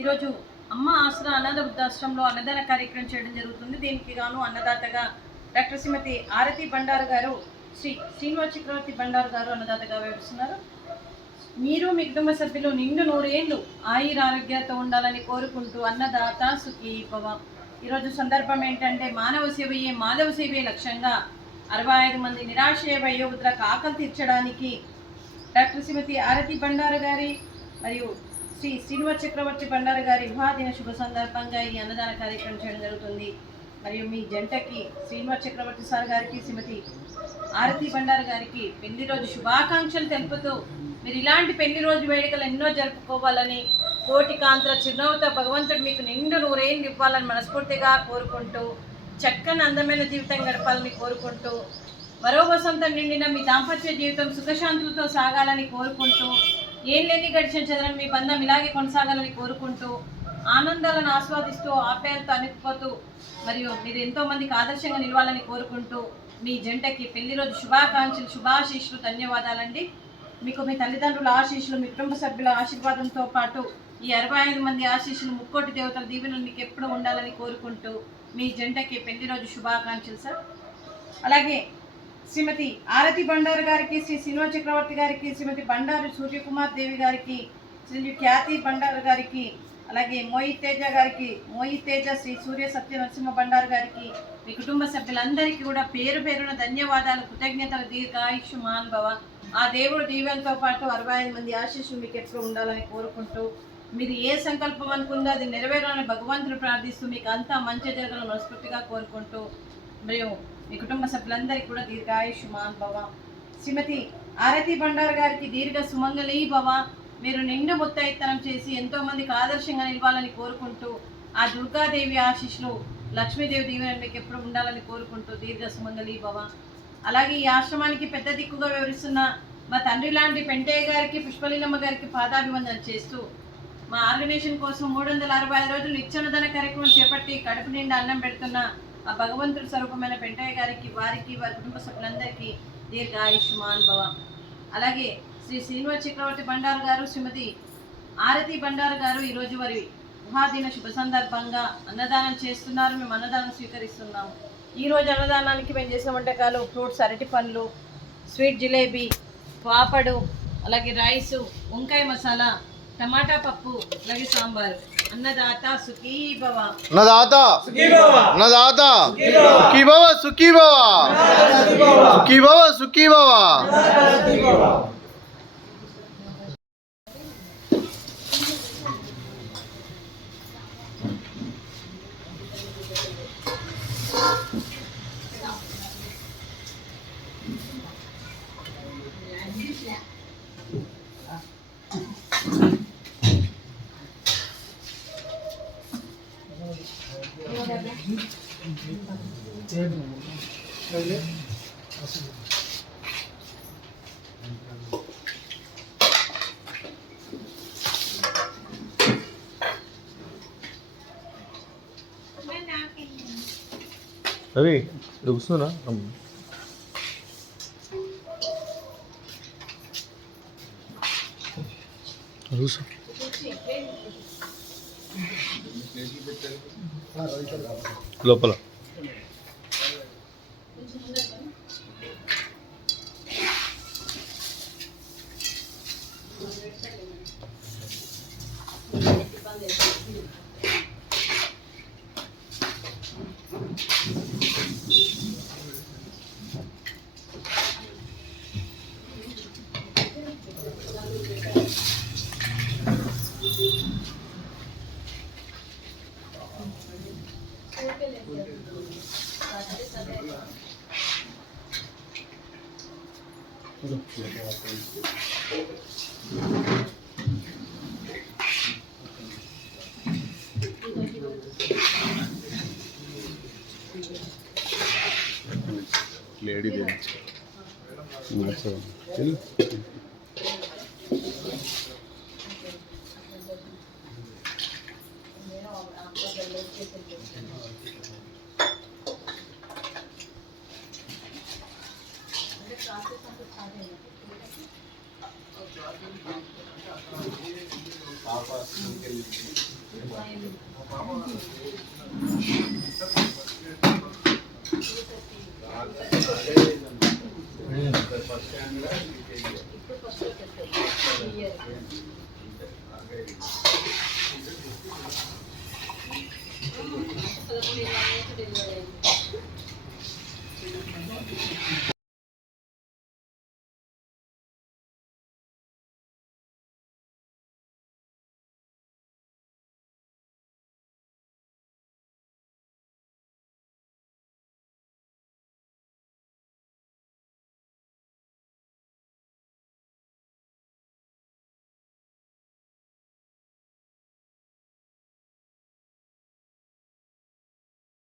ఈరోజు అమ్మ ఆసరా అనాథ వృద్ధాశ్రమంలో అన్నదాన కార్యక్రమం చేయడం జరుగుతుంది. దీనికి గాను అన్నదాతగా డాక్టర్ శ్రీమతి ఆరతి బండారు గారు, శ్రీ శ్రీనివాస చక్రవర్తి బండారు గారు అన్నదాతగా వ్యవహరిస్తున్నారు. మీరు మీ కుటుంబ సభ్యులు నిండు 100 ఏళ్ళు ఆయుర ఆరోగ్యాలతో ఉండాలని కోరుకుంటూ అన్నదాత సుఖీ భవ. ఈరోజు సందర్భం ఏంటంటే మానవ సేవయే మాధవ సేవే లక్ష్యంగా 65 మంది నిరాశ్రయ వయోవృద్ధులకు ఆకలి తీర్చడానికి డాక్టర్ శ్రీమతి ఆరతి బండారు గారి మరియు శ్రీ శ్రీనివాస చక్రవర్తి బండారు గారి వివాహదిన శుభ సందర్భంగా ఈ అన్నదాన కార్యక్రమం చేయడం జరుగుతుంది. మరియు మీ జంటకి శ్రీనివాస చక్రవర్తి సార్ గారికి, శ్రీమతి ఆరతి బండారు గారికి పెళ్లి రోజు శుభాకాంక్షలు తెలుపుతూ మీరు ఇలాంటి పెళ్లి రోజు వేడుకలు ఎన్నో జరుపుకోవాలని, కోటి కాంతుల చిరునవ్వుతో భగవంతుడు మీకు నిండు 100 ఏళ్ళు ఇవ్వాలని మనస్ఫూర్తిగా కోరుకుంటూ, చక్కని అందమైన జీవితం గడపాలని కోరుకుంటూ, మరో వసంతం నిండిన మీ దాంపత్య జీవితం సుఖశాంతులతో సాగాలని కోరుకుంటూ, ఏం లేని గడిచిన చదరని మీ బంధం ఇలాగే కొనసాగాలని కోరుకుంటూ, ఆనందాలను ఆస్వాదిస్తూ ఆప్యాయతతో అనిపోతూ మరియు మీరు ఎంతో మందికి ఆదర్శంగా నిలవాలని కోరుకుంటూ మీ జంటకి పెళ్లి రోజు శుభాకాంక్షలు, శుభాశీస్సులు, ధన్యవాదాలండి. మీకు మీ తల్లిదండ్రుల ఆశీస్సులు, మీ కుటుంబ సభ్యుల ఆశీర్వాదంతో పాటు ఈ 65 మంది ఆశీస్సులు, ముక్కోటి దేవతల దీవెనలు మీకు ఎప్పుడు ఉండాలని కోరుకుంటూ మీ జంటకి పెళ్లి రోజు శుభాకాంక్షలు సార్. అలాగే శ్రీమతి ఆరతి బండారు గారికి, శ్రీ శ్రీనివాస చక్రవర్తి గారికి, శ్రీమతి బండారు సూర్యకుమార్ దేవి గారికి, శ్రీ ఖ్యాతి బండారు గారికి, అలాగే మోహిత్ తేజ గారికి, మోహిత్ తేజ శ్రీ సూర్య సత్య నరసింహ బండారు గారికి, మీ కుటుంబ సభ్యులందరికీ కూడా పేరు పేరున ధన్యవాదాలు, కృతజ్ఞతలు, దీర్ఘాయుష్మాన్ భవ. ఆ దేవుడు దీవెనతో పాటు 65 మంది ఆశీస్సులు మీకు ఎప్పుడు ఉండాలని కోరుకుంటూ, మీరు ఏ సంకల్పం అనుకుందో అది నెరవేరాలని భగవంతుడు ప్రార్థిస్తూ మీకు అంతా మంచి జరగాలని మనస్ఫూర్తిగా కోరుకుంటూ, మరియు మీ కుటుంబ సభ్యులందరికీ కూడా దీర్ఘాయుష్మాన్ భవ. శ్రీమతి ఆరతి బండారు గారికి దీర్ఘ సుమంగళీ భవ. మీరు నిండు ముత్తైత్తనం చేసి ఎంతో మందికి ఆదర్శంగా నిలవాలని కోరుకుంటూ, ఆ దుర్గాదేవి ఆశీస్సులు, లక్ష్మీదేవి దీవెన మీకు ఎప్పుడు ఉండాలని కోరుకుంటూ దీర్ఘ సుమంగళీ భవ. అలాగే ఈ ఆశ్రమానికి పెద్ద దిక్కుగా వివరిస్తున్న మా తండ్రి లాంటి పెంటయ్య గారికి, పుష్పలీలమ్మ గారికి పాదాభివందన చేస్తూ, మా ఆర్గనైజేషన్ కోసం 365 రోజులు నిత్యాన్నదాన కార్యక్రమం చేపట్టి కడుపు నిండా అన్నం పెడుతున్న ఆ భగవంతుడి స్వరూపమైన పెంటయ్య గారికి, వారికి, వారి కుటుంబ సభ్యులందరికీ దీర్ఘాయుష్మాన్ భవ. అలాగే శ్రీ శ్రీనివాస చక్రవర్తి బండారు గారు, శ్రీమతి ఆరతి బండారు గారు ఈరోజు వారి వివాహదిన శుభ సందర్భంగా అన్నదానం చేస్తున్నారు. మేము అన్నదానం స్వీకరిస్తున్నాము. ఈరోజు అన్నదానానికి మేము చేసిన వంటకాలు ఫ్రూట్స్, అరటి పండ్లు, స్వీట్ జిలేబీ, పాపడు, అలాగే రైసు, వంకాయ మసాలా, టమాటా పప్పు, అలాగే సాంబారు. అన్నదాత సుఖీ భవ. అన్నదాత సుఖీ భవ. అన్నదాత సుఖీ భవ. సుఖీ భవ. సుఖీ భవ. సుఖీ భవ. రవి కూర్చున్నా లోపల లేడీ